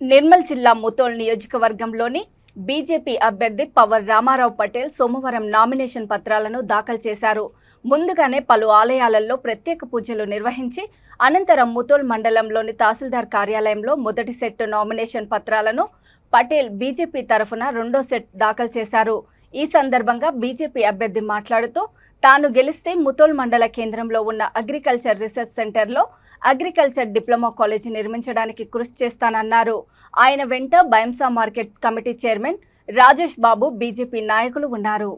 నిర్మల్ జిల్లా ముతోల్ నియోజకవర్గంలోని బీజేపీ అభ్యర్థి పవర్ రామారావు పటేల్ సోమవారం నామినేషన్ పత్రాలను దాఖలు చేశారు. ముందుగానే పలు ఆలయాలలో ప్రత్యేక పూజలు నిర్వహించి అనంతరం ముతోల్ మండలంలోని తహసీల్దార్ కార్యాలయంలో మొదటి సెట్ నామినేషన్ పత్రాలను పటేల్ బీజేపీ తరఫున రెండో సెట్ దాఖలు చేశారు. ఈ సందర్భంగా బీజేపీ అభ్యర్థి మాట్లాడుతూ తాను గెలిస్తే ముతోల్ మండల కేంద్రంలో ఉన్న అగ్రికల్చర్ రీసెర్చ్ సెంటర్లో అగ్రికల్చర్ డిప్లొమా కాలేజీ నిర్మించడానికి కృషి చేస్తానన్నారు. ఆయన వెంట Bhainsa market committee chairman Rajesh Babu BJP నాయకులు ఉన్నారు.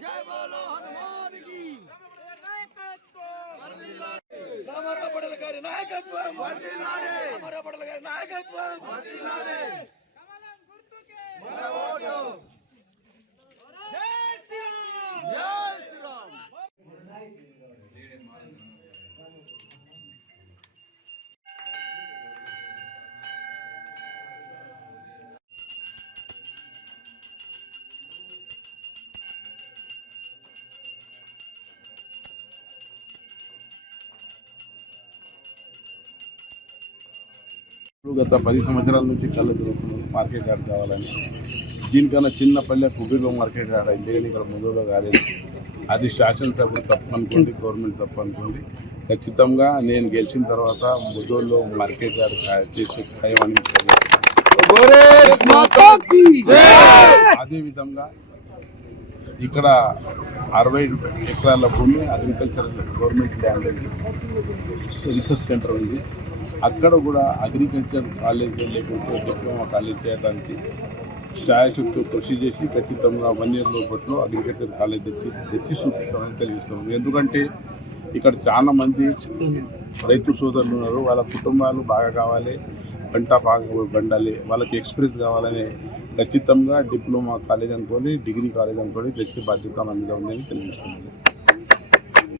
जय बोलो हनुमान की रामाराव पटेल गारी नायकत्వం వర్ధిల్లాలి రామారాव पटेल गारी నాయకత్వం వర్ధిల్లాలి కమలం గుర్తుకే మన ఓటు జై శ్రీరామ్ జై శ్రీరామ్ గత 10 సంవత్సరాల నుంచి కళ్ళు దొరుకుతున్నాం మార్కెట్ యార్డ్ కావాలని. దీనికన్నా చిన్న పల్లె కుబీలో మార్కెట్ యార్డ్ అయింది కానీ ఇక్కడ ముందులో కాలేదు. అది శాసనసభ తప్పు అనుకోండి, గవర్నమెంట్ తప్పు అనుకోండి. ఖచ్చితంగా నేను గెలిచిన తర్వాత ముదోల్లో మార్కెట్ యార్డ్ చేసే ఖాయమని అదేవిధంగా ఇక్కడ 60 ఎకరాల భూమి అగ్రికల్చర్ గవర్నమెంట్ ల్యాండ్ ఉంది, రీసెర్చ్ సెంటర్ ఉంది. అక్కడ కూడా అగ్రికల్చర్ కాలేజ్ లేకుంటే డిప్లొమా కాలేజ్ చేయడానికి ఛాయశక్తి కృషి చేసి ఖచ్చితంగా 1 year లోపట్లో అగ్రికల్చర్ కాలేజ్ తెచ్చి చూపిస్తామని తెలియజేస్తాం. ఎందుకంటే ఇక్కడ చాలా మంది రైతు సోదరులు ఉన్నారు, వాళ్ళ కుటుంబాలు బాగా కావాలి, పంట బాగా పండాలి, వాళ్ళకి ఎక్స్ప్రెస్ కావాలని ఖచ్చితంగా డిప్లొమా కాలేజ్ అనుకోని, డిగ్రీ కాలేజ్ అనుకోని తెచ్చి బాధ్యత మన మీద ఉందని తెలియజేస్తున్నాను.